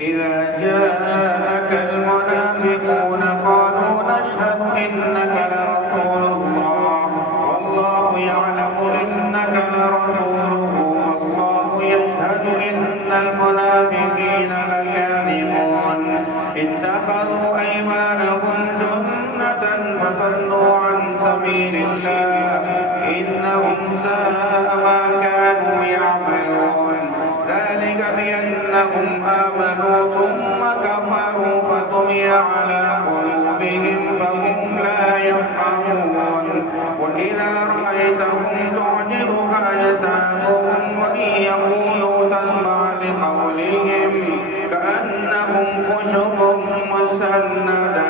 إذا جاءك المنافقون قالوا نشهد إنك لرسول الله والله يعلم إنك لرسوله والله يشهد إن المنافقين لكاذبون اتخذوا أيمانهم جنة فصدوا عن سبيل الله إنهم ساء ما كانوا يعملون ذلك بأنهم آمنوا ثم كفروا فطبع على قلوبهم فهم لا يفقهون وإذا رأيتهم تعجبك أجسامهم وإن يقولوا تسمع لقولهم كأنهم خشب مسندة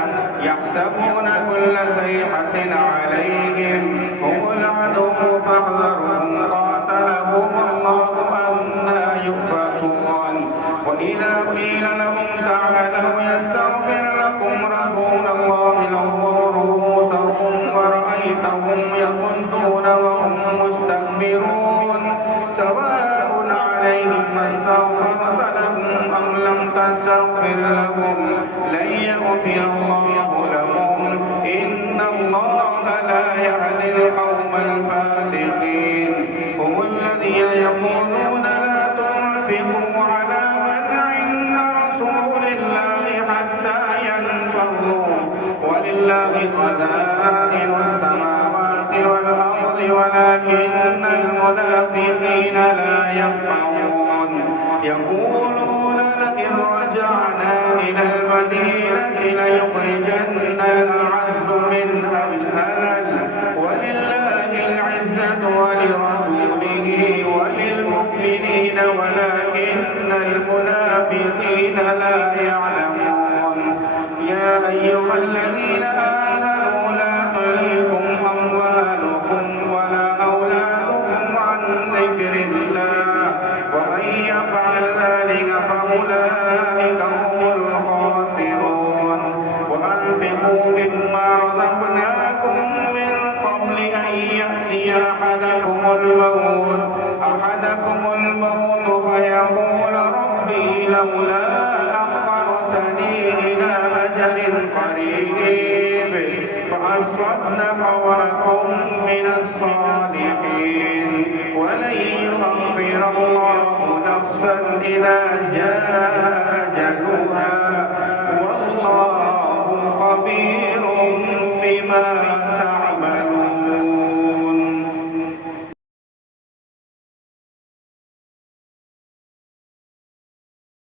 يحسبون كل صيحة عليهم هم العدو فاحذرهم قاتلهم الله أنى يؤفكون وإذا قيل لهم تعالوا يستغفر لكم رسول الله لووا رؤوسهم ورأيتهم يصدون وهم مستكبرون سواء عليهم استغفرت لهم أم لم تستغفر لهم لن يغفر الله لهم إن الله لا يهدي القوم الفاسقين هم الذين يقولون لا تنفقوا على من عند رسول الله حتى ينفضوا ولله خزائن السماوات والأرض ولكن المنافقين لا يفقهون يقولون لئن رجعنا إلى المدينة ليخرجن الأعز منها الأذل ولله العزة ولرسوله وللمؤمنين ولكن المنافقين لا يعلمون يا أيها الذين آمنوا لا تلهكم أموالكم ولا أولادكم عن ذكر الله ومن يفعل ذلك فأولئك هم الخاسرون وأنفقوا مما رزقناكم من قبل أن يأتي أحدكم الموت فيقول ربي لولا أخرتني إلى أجل قريب فأصدق وأكن من الصالحين ولن يؤخر الله نفسا إذا